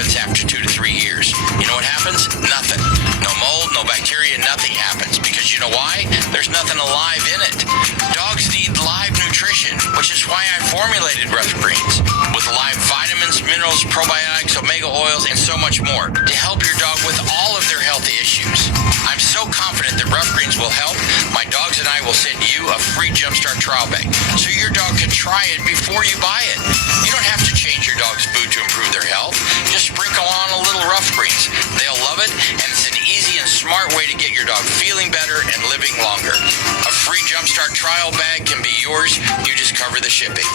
happens after 2 to 3 years. You know what happens? Nothing. No mold, no bacteria, nothing happens. Because you know why? There's nothing alive in it. Dogs need live nutrition, which is why I formulated Rough Greens with live vitamins, minerals, probiotics, omega oils, and so much more to help your dog with all of their health issues. I'm so confident that Rough Greens will help. My dogs and I will send you a free Jumpstart trial bag so your dog can try it before you buy it. You don't have to change your dog's food to improve their health. Just sprinkle on a little Rough Greens. They'll love it, and it's an easy and smart way to get your dog feeling better and living longer. A free Jumpstart trial bag can be yours. You just cover the shipping.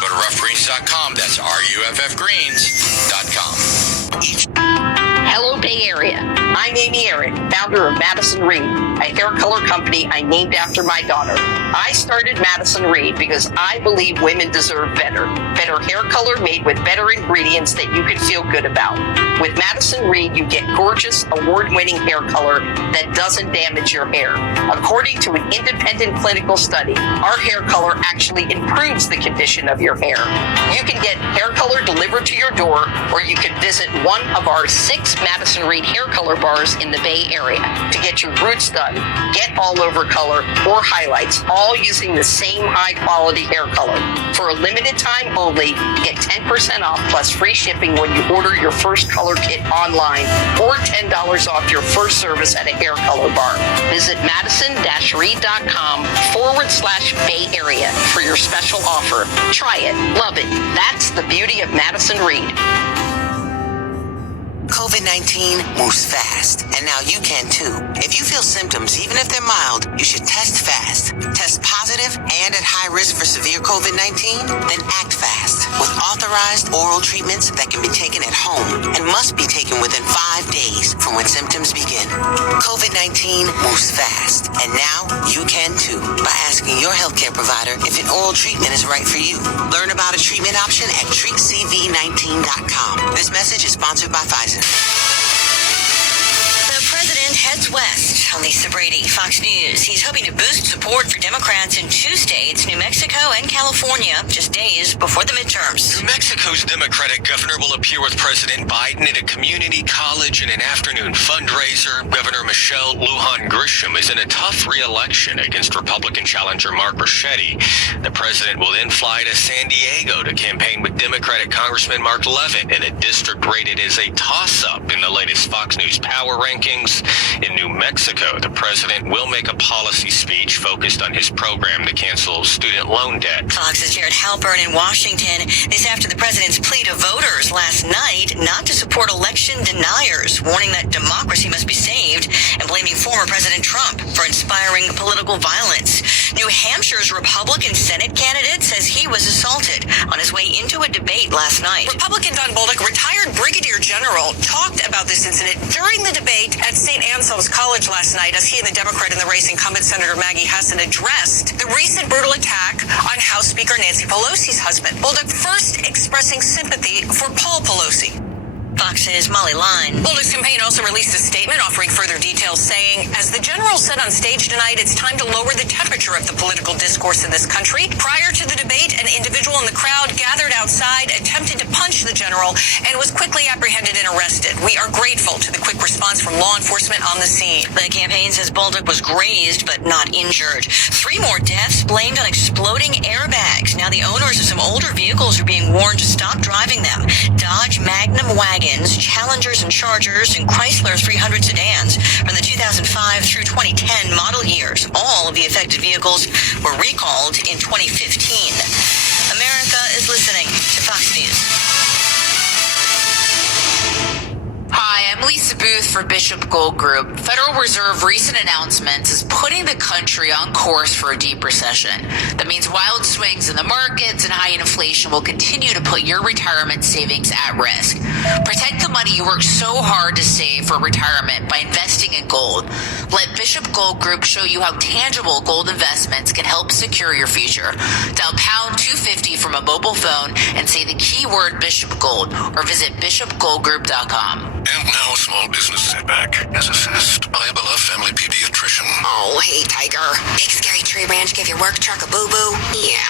Go to roughgreens.com. That's RUFFgreens.com. Hello, Bay Area. I'm Amy Eric, founder of Madison Reed, a hair color company I named after my daughter. I started Madison Reed because I believe women deserve better. Better hair color made with better ingredients that you can feel good about. With Madison Reed, you get gorgeous, award-winning hair color that doesn't damage your hair. According to an independent clinical study, our hair color actually improves the condition of your hair. You can get hair color delivered to your door, or you can visit one of our 6 Madison Reed hair color bars in the Bay Area to get your roots done, get all over color, or highlights, all using the same high quality hair color. For a limited time only, get 10% off plus free shipping when you order your first color kit online, or $10 off your first service at a hair color bar. Visit madison-reed.com/Bay Area for your special offer. Try it. Love it. That's the beauty of Madison Reed. COVID-19 moves fast, and now you can too. If you feel symptoms, even if they're mild, you should test fast. Test positive and at high risk for severe COVID-19? Then act fast with authorized oral treatments that can be taken at home and must be taken within 5 days from when symptoms begin. COVID-19 moves fast, and now you can too by asking your healthcare provider if an oral treatment is right for you. Learn about a treatment option at treatcv19.com. This message is sponsored by Pfizer. The president heads west. I'm Lisa Brady, Fox News. He's hoping to boost support for Democrats in 2 states, New Mexico and California, just days before the midterms. New Mexico's Democratic governor will appear with President Biden at a community college in an afternoon fundraiser. Governor Michelle Lujan Grisham is in a tough re-election against Republican challenger Mark Ricchetti. The president will then fly to San Diego to campaign with Democratic Congressman Mark Levin in a district rated as a toss-up in the latest Fox News power rankings. In New Mexico, the president will make a policy speech focused on his program to cancel student loan debt. Fox's Jared Halpern in Washington. This after the president's plea to voters last night not to support election deniers, warning that democracy must be saved and blaming former President Trump for inspiring political violence. New Hampshire's Republican Senate candidate says he was assaulted on his way into a debate last night. Republican Don Bolduc, retired brigadier general, talked about this incident during the debate at St. Anselm's College last night as he and the Democrat in the race, incumbent Senator Maggie Hassan, addressed the recent brutal attack on House Speaker Nancy Pelosi's husband. Bolduc first expressing sympathy for Paul Pelosi. Fox's Molly Line. Bolduc's campaign also released a statement offering further details, saying, as the general said on stage tonight, it's time to lower the temperature of the political discourse in this country. Prior to the debate, an individual in the crowd gathered outside, attempted to punch the general, and was quickly apprehended and arrested. We are grateful to the quick response from law enforcement on the scene. The campaign says Bolduc was grazed but not injured. 3 more deaths blamed on exploding airbags. Now the owners of some older vehicles are being warned to stop driving them. Dodge Magnum wagons, Challengers and Chargers, and Chrysler 300 sedans from the 2005 through 2010 model years. All of the affected vehicles were recalled in 2015. America is listening to Fox News. Hi, I'm Lisa Booth for Bishop Gold Group. Federal Reserve recent announcements is putting the country on course for a deep recession. That means wild swings in the markets and high inflation will continue to put your retirement savings at risk. Protect the money you worked so hard to save for retirement by investing in gold. Let Bishop Gold Group show you how tangible gold investments can help secure your future. Dial pound 250 from a mobile phone and say the keyword Bishop Gold or visit bishopgoldgroup.com. And now a small business setback, as assessed by a beloved family pediatrician. Oh, hey, Tiger. Big scary tree branch give your work truck a boo-boo? Yeah.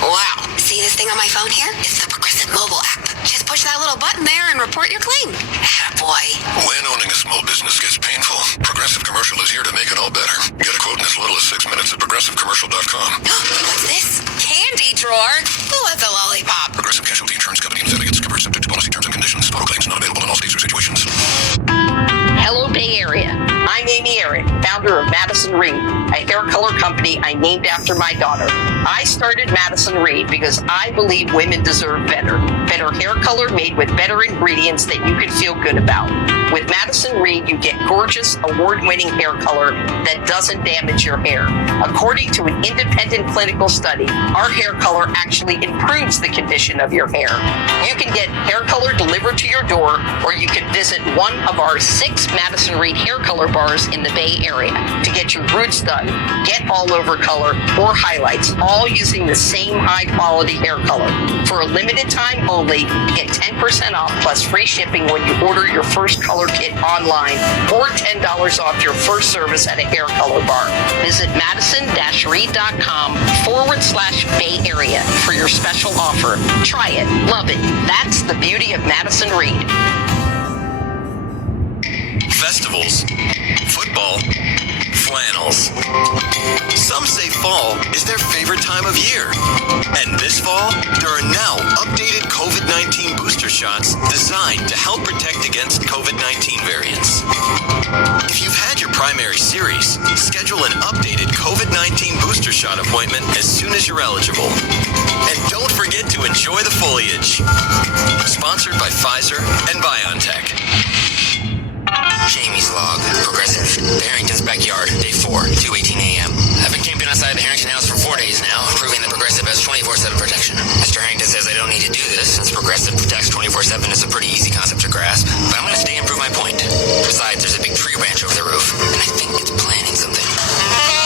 Wow. See this thing on my phone here? It's the Progressive mobile app. Just push that little button there and report your claim. Attaboy. When owning a small business gets painful, Progressive Commercial is here to make it all better. Get a quote in as little as 6 minutes at progressivecommercial.com. What's this? Candy drawer? Who wants a lollipop? Progressive Casualty Insurance Company and affiliates. Covered subject to policy terms and conditions. Auto claims not available in all states or situations. Hello, Bay Area. I'm Amy Aaron, founder of Madison Reed, a hair color company I named after my daughter. I started Madison Reed because I believe women deserve better. Better hair color made with better ingredients that you can feel good about. With Madison Reed, you get gorgeous, award-winning hair color that doesn't damage your hair. According to an independent clinical study, our hair color actually improves the condition of your hair. You can get hair color delivered to your door, or you can visit one of our 6 Madison Reed hair color bars in the Bay Area to get your roots done, get all-over color, or highlights, all using the same high-quality hair color. For a limited time only, get 10% off plus free shipping when you order your first color kit online, or $10 off your first service at a hair color bar. Visit madison-reed.com/Bay Area for your special offer. Try it. Love it. That's the beauty of Madison Reed. Festivals, football, flannels. Some say fall is their favorite time of year. And this fall, there are now updated COVID-19 booster shots designed to help protect against COVID-19 variants. If you've had your primary series, schedule an updated COVID-19 booster shot appointment as soon as you're eligible. And don't forget to enjoy the foliage. Sponsored by Pfizer and BioNTech. Jamie's log. Progressive. The Harrington's backyard. Day 4, 2:18 a.m. I've been camping outside the Harrington house for 4 days now, proving that Progressive has 24/7 protection. Mr. Harrington says I don't need to do this, since Progressive protects 24/7 is a pretty easy concept to grasp. But I'm going to stay and prove my point. Besides, there's a big tree branch over the roof, and I think it's planning something.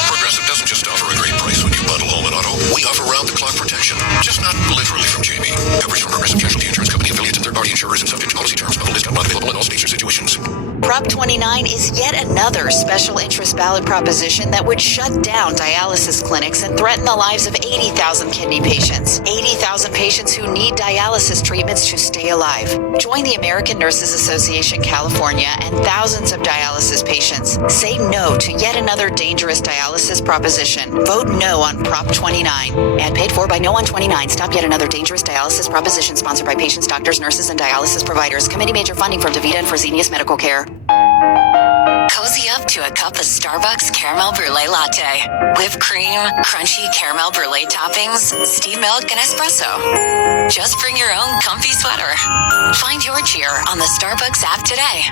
Progressive doesn't just offer a great price when you bundle home and auto. We offer round-the-clock protection, just not literally from Jamie. Coverage from Progressive Casualty Insurance Company, affiliates, and third-party insurers and subject to policy terms. Bundle discount not available in all states or situations. Prop 29 is yet another special interest ballot proposition that would shut down dialysis clinics and threaten the lives of 80,000 kidney patients. 80,000 patients who need dialysis treatments to stay alive. Join the American Nurses Association California and thousands of dialysis patients. Say no to yet another dangerous dialysis proposition. Vote no on Prop 29. Ad paid for by No on 29. Stop yet another dangerous dialysis proposition, sponsored by patients, doctors, nurses, and dialysis providers. Committee major funding from DaVita and Fresenius Medical Care. Cozy up to a cup of Starbucks caramel brulee latte. Whipped cream, crunchy caramel brulee toppings, steamed milk, and espresso. Just bring your own comfy sweater. Find your cheer on the Starbucks app today.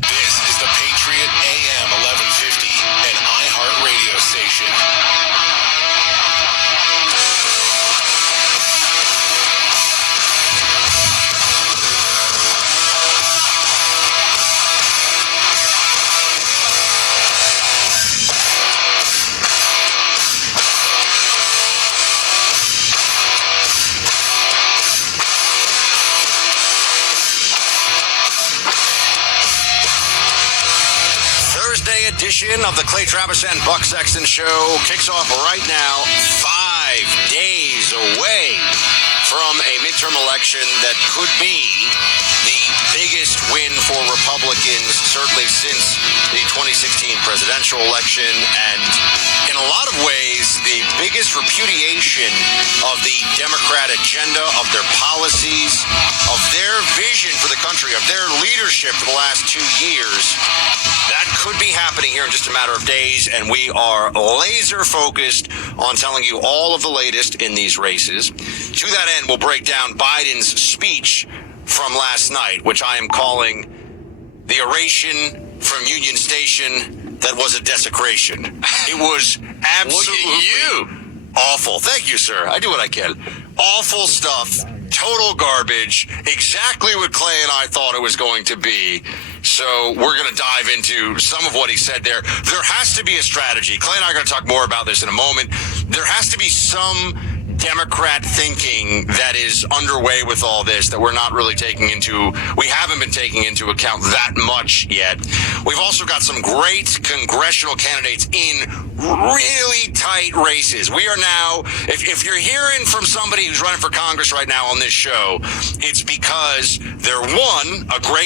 This is the Patriot AM 1150, an iHeart radio station. Edition of the Clay Travis and Buck Sexton Show kicks off right now, 5 days away from a midterm election that could be the biggest win for Republicans, certainly since the 2016 presidential election, and in a lot of ways, the biggest repudiation of the Democrat agenda, of their policies, of their vision for the country, of their leadership for the last 2 years. That could be happening here in just a matter of days, and we are laser focused on telling you all of the latest in these races. To that end, we'll break down Biden's speech from last night, which I am calling the oration from Union Station that was a desecration. It was absolutely awful. Thank you, sir. I do what I can. Awful stuff. Total garbage. Exactly what Clay and I thought it was going to be. So we're going to dive into some of what he said there. There has to be a strategy. Clay and I are going to talk more about this in a moment. There has to be some Democrat thinking that is underway with all this that we haven't been taking into account that much yet. We've also got some great congressional candidates in really tight races. We are now, if you're hearing from somebody who's running for Congress right now on this show, it's because they're, one, a great